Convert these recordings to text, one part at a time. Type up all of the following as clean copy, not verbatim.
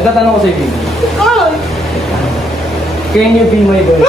Ito tanong ko sa iyo. Can you be my boy?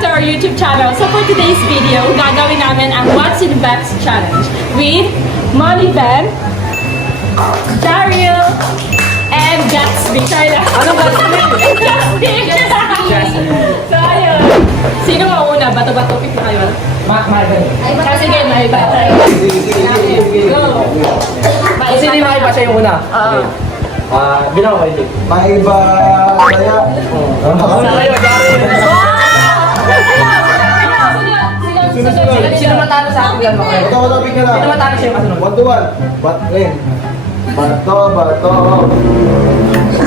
Our YouTube channel. So for today's video, gagawin namin ang What's in Bags Challenge with Molly Ben, Daryl, and Gatsby. Anong Gatsby? Gatsby! So ayun. Sino mauna? Bato-bato pick na kayo? Maiba. Kasi game, maiba. Sige. Go! Kasi hindi maiba siya yung una. Bilang ko kayo. Maiba kaya. Kayo, Daryl. Sino matalo sa akin dalawa kayo? Bato, pick na lang. Sino matalo siya yung kasunod? 1-1. Bato.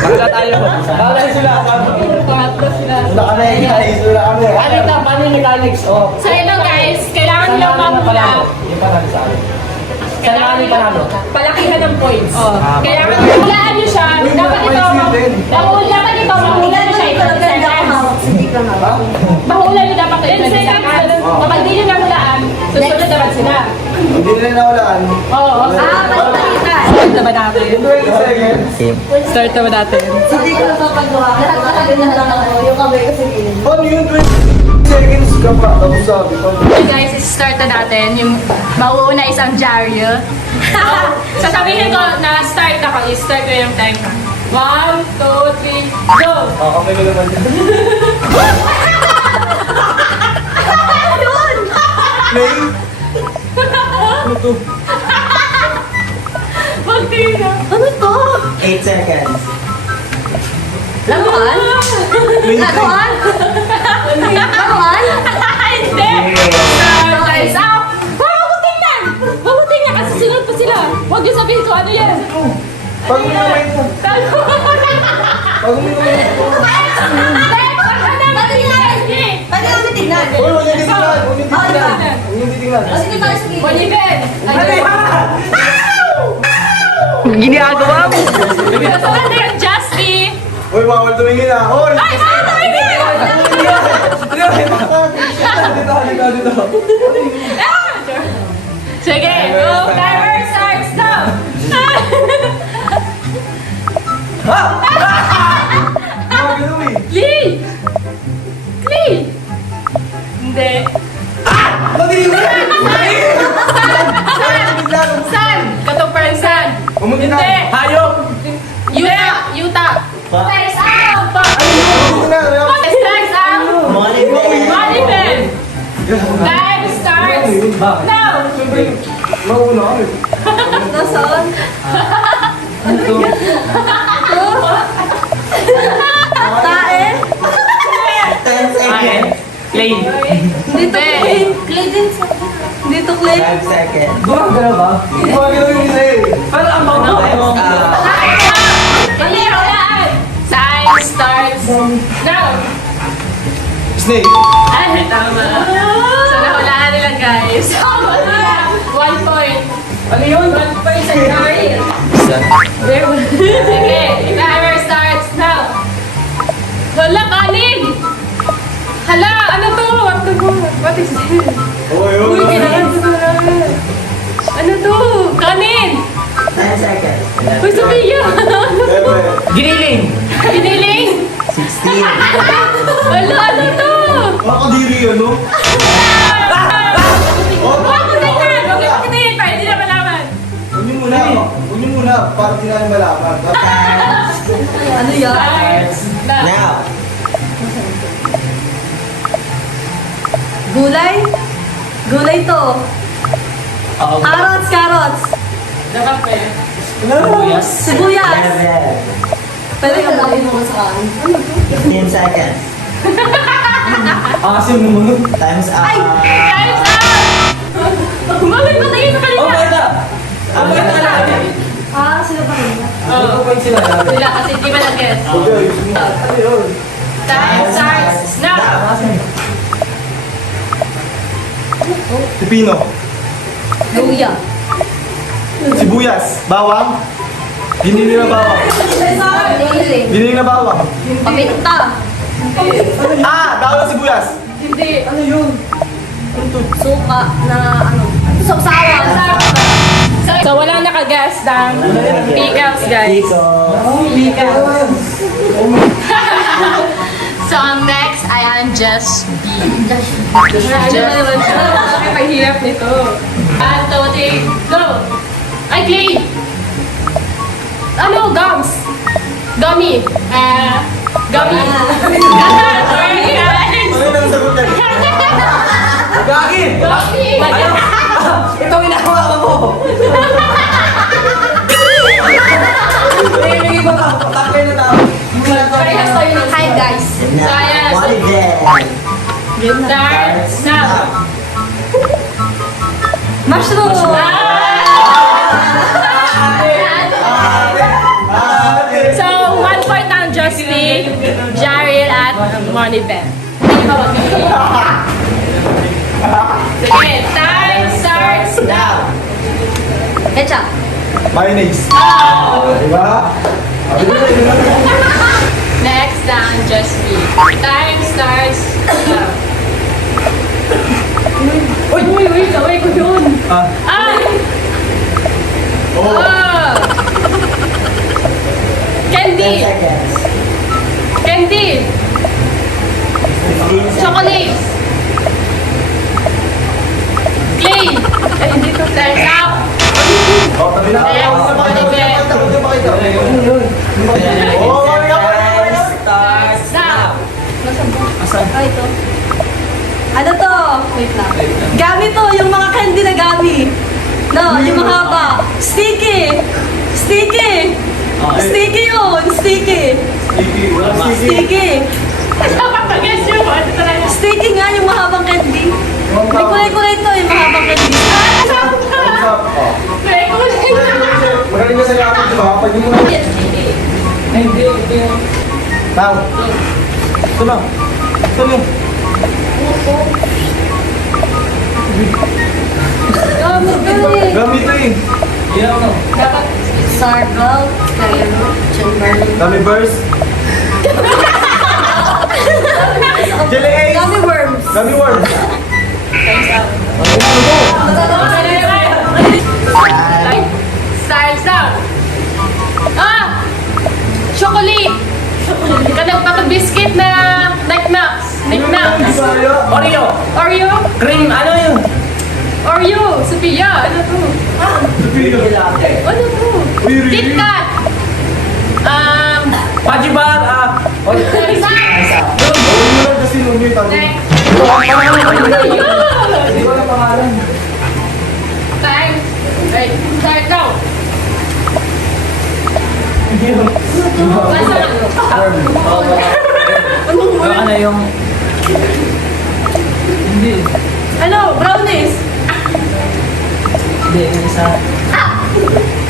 Wala tayo. Wala sila. Tatlo sila. Wala ka na eh, guys. Wala ka na eh. Paano yung mechanics? So ito guys, kailangan nyo mamula. Yung panalo sa akin. Kailangan yung panalo. Palakihan ng points. Kailangan hulaan nyo siya. Dapat ito, mahula nyo siya ito. Mahula nyo dapat ito. 10 seconds. Kapag di nyo nahulaan, susunod naman sila. Hindi nila nawalaan. Oo. Start na ba natin? 20 seconds. Start na ba natin? Hindi ko na papagawa. Lahat na ganyan lang ako. Yung kamay ko sa gilid. Paano yun? 20 seconds ka pa. Tapos sabi pa. Okay guys, start na natin. Yung mauuna is ang Jaryo. Sasabihin ko na start ako. I-start ko yung time. 1, 2, 3, go! Okay ko naman yan. Play. Ano to? Magtina. Ano to? 8 seconds. Laruan? Laruan? Laruan? Hindi! Start guys up! Huwag mo tingnan! Huwag mo tingnan kasi sunod pa sila. Huwag niyo sabihin ko ano yan. Pag mo naman ito. Pag mo naman ito. Pwede kami tignan. Uy, huwag niyo titignan. Huwag niyo titignan. Huwag niyo titignan. O sige tayo sa gilid. Oliven! Ginagawa mo. Kasunod na yung Justy! Uy, bawal tumingin ah. Hoy! Ay! Tumingin! Dito. Sige, go! Timer starts now! Gumagano eh. Lee! Lee! Hindi. San! Katuparan San! Umutin na. Hindi! Hayop! Yuta! Time's out! Umutin na. Time's out! Oliven! Time starts now! Mauna kami. Nasaan? Tae? 10 seconds. Lane. Dito Clay. Clay din sa... Dito Clay. 5 seconds. Gumagano ba? Gumagano yung isa eh. Pero ang bango Time starts now! Snake. Ay, tama. So, nahulaan nila guys. 1 point. Ano yun? 1 point sa Daryl. Sige, timer starts now. Hala, kanin! Hala, ano to? What is this? Uy, Uy, kailangan ko na. Ano to? Kanin! 10 seconds. Uy, Sophia! Giniling. Piniling! 16. Hala, ano to? Makadiri ano? Huwag mo tingnan! Huwag mo tingnan! Para hindi na malaman. Huwag niyo muna. Para di namin malaman. Ano yan? Starts now. Now. Gulay? Gulay to. Carrots. Dapat pa yun. Sibuyas. Sibuyas. Pwede ka lang mo sa kanin. 15 seconds. Asim mo. Time's up. Time's up! Bakit ba tayo sa kanila? Oh, bata. Ang bata ka lang. Sila pa rin. Ano point sila? Sila kasi di ba nag-guess? Ano yun? Time starts now! Pipino. Luya. Sibuyas. Bawang. Ginili na bawang. Ginili na bawang. Paminta. Dahon ng sibuyas. Hindi. Suka na ano. Sausawan. So, wala nakaguess ng pickles, guys. Pickles. So, ang next ay ang Just B. Ano ba naman siya? Pakipahirap nito. 1, 2, 3, go! Ay, Clay! Ano? Gums! Gummy! Gummy! Sorry, guys! Ano yung sagot yan? Gagi! Gummy! Ito hinahawakan mo. May iba pa. Takay na tao. Hi guys. So, ayan. Start now! Mushroom. So, 1 point ang Justy, Jaril at Monibet. Sige, time starts now. Ketchup. Mayonnaise. Oh. Diba? Next ang Justy. Time starts now. Uy, kaway ko yun. Ay! Oh! Candy! Candy! Chocolate! Clay! Ay, hindi ko. Time's up! Tabi na. Next, Monibet. Starts Now! Ay, ito. Ano to? Wait lang. Gami to, yung mga candy na gami. No, yung mahaba. Sticky! Sticky! Sticky yun! Sticky! Sticky! Kapag-guess yun, ano talaga? Sticky nga yung mahabang candy. May kulay-kulay to, yung mahabang candy. May kulay na. Magaling ka sa kapag, diba? Pag yung mga... Hindi. Tao. Ito na. Ito na. Gami ito eh. Dapat Sargal, Cairo, Chamberlain. Gami burst. Jelly eggs. Gummy worms. Gami worms. Styles down. Chocolate. Kanang biscuit na Knickknacks. Oreo. Oreo. Cream. Ano yun? Oreo. Sophia. Ano to? Ano to? Kit Kat. Fudgy bar. Next. Kasi lumit ako. Next. Hindi ko na pangalan. Time. Right. Start now. Nasa Ano yung... Hindi. Ano? Brownies. Hindi, yung isa.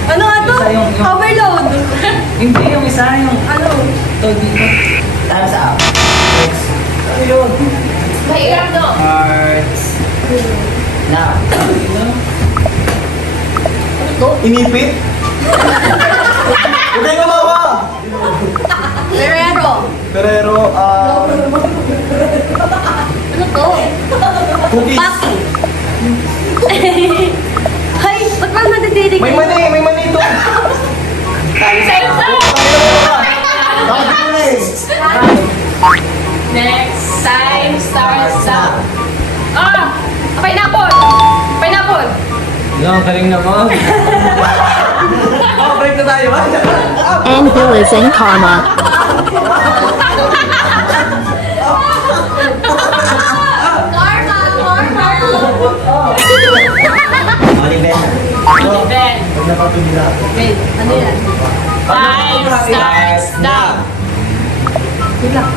Ano nga to? Isa yung- Overload. Hindi, yung isa yung... Ano? Ito dito. Time's up. Next. Ano yun? mahirap to. Hearts. Now. Inipit? Huwag kayo gumawa! Ferrero. Ferrero, Ano to? cookies. Paki. Hay, ba't parang nadadidig? May mani ito. Time's up. Bakit ito na eh? Next. Time starts now. Pineapple. Pineapple. Yung galing naman. Break na tayo ba? And who is in karma? Then, Huwag nakatulila. Wait, ano yan? time starts now. Wait lang.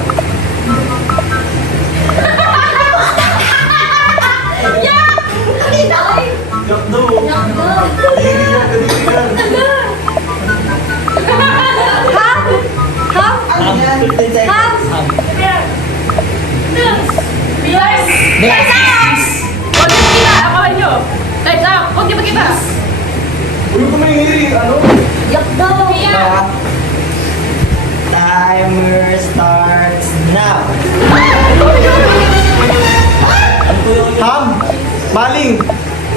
Yakdo. Realize? Time's up! Huwag niyo makita. Ako nyo. Time's up. Huwag niyo makita. Uy, Timer starts now. Ham. Maling.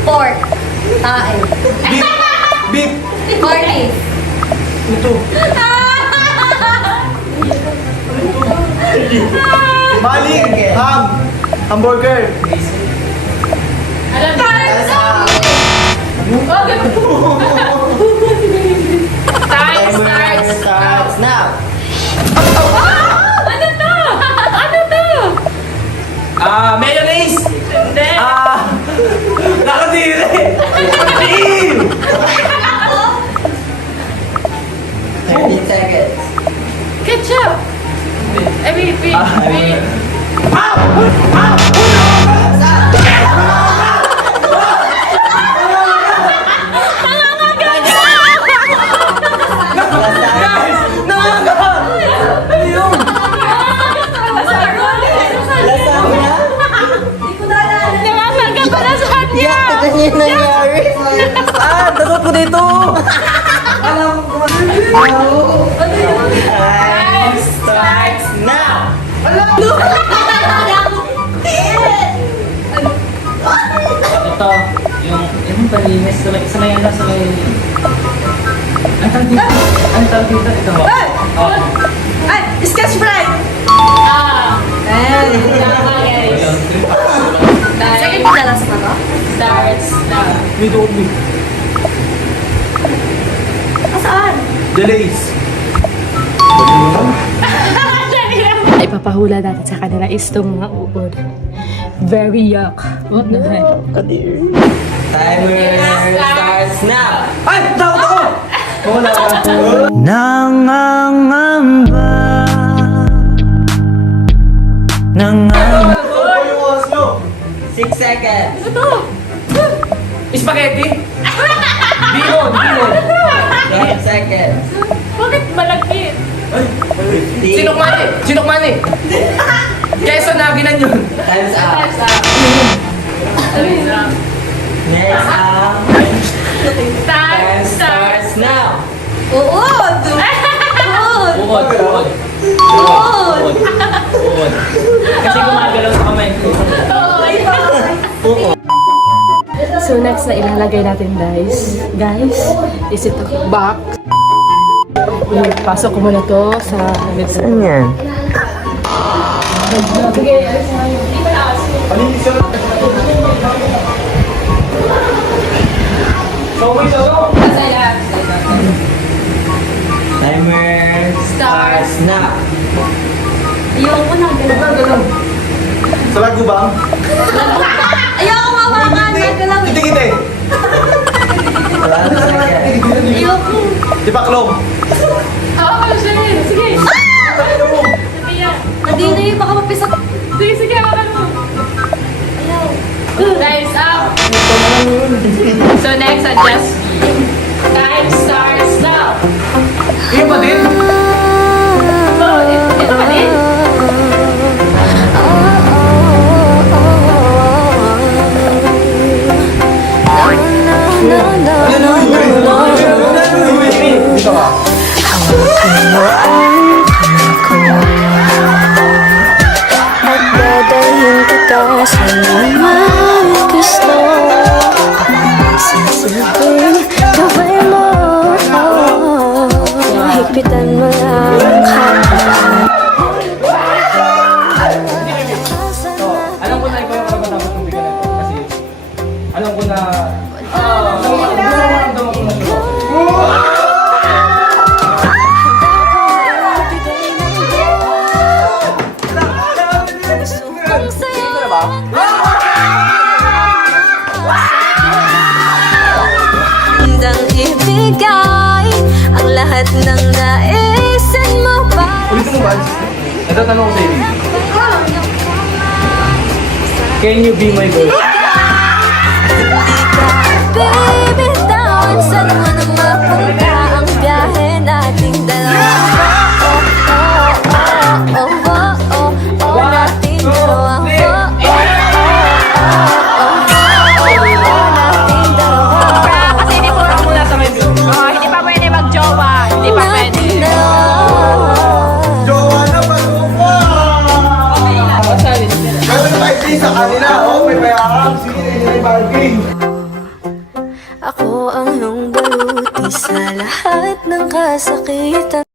Pork. Tae. Beef. Beef. Cornies. Ito. Maling. Ham. Hamburger. Alam mo. Time's up. Time Timer starts. starts now. Ano to? Ano to? Mayonnaise! Hindi. Nakadiri! Nakadiri! 30 seconds. Ketchup. Eh, wait. Lasagna? Namamaga pala sa kanya. Ano yung nangyari? Dasot ko dito! Time starts now. Ito, yung palinis sa may ano, sa may... Ang tawag dito? Ang tawag dito? Ito ba? Oh. Ay, sketch fried. Ayun. Sige, pinalas na to. Starts now. May doon. Saan? Delays. Ipapahula natin sa kanila is itong mga uod. Very yuck. What the heck? Timer starts now. Ay! Takot ako! Wala ka. Nangangamba. Nangangamba. Ano yung oras nyo? 6 seconds. Spaghetti? Bihon! 10 seconds. Bakit malagkit? 15. Sinokmani! Keso na ginan yun! Time's up. Time's up. Next up. Time Time starts. starts now. Uod! Uod! Uod! Uod! Uod! Uod! Kasi gumagalaw sa kamay ko. So next na ilalagay natin guys is ito box. Pasok ko muna to sa Saan yan? Timer starts now. Ayoko na, gano'n. Sa lagubang? Ayoko mawakan, gano'n. Kiti-kiti. 12 seconds. Ayoko. Tipaklong. Sige. Hindi na yun, baka mapisat. Sige, hawakan mo. Ayaw. Time's up. So next, adjust. Time starts now. Iyo pa din? Oh, ito pa din. Dito ka. Magdadalhin kita sa mga gusto. Sisipin gawin mo. Higpitan mo lang katawan. Alam ko na ikaw yung dapat kong bigyan nito. Kasi alam ko na... Handang ibigay ang lahat ng naisin mo pa. Ulitin mo ba? Ito tanong ko sa iyo. Can you be my girl? Bibitawan saan man ang mapunta ang biyahe nating dalawa. Nating dalawa. Nating dalawa. Kasi hindi po muna sa may hindi pa pwede mag-jowa. Hindi pa pwede. Jowa kaya sige, Barbie. Ako ang iyong baluti sa lahat ng kasakitan.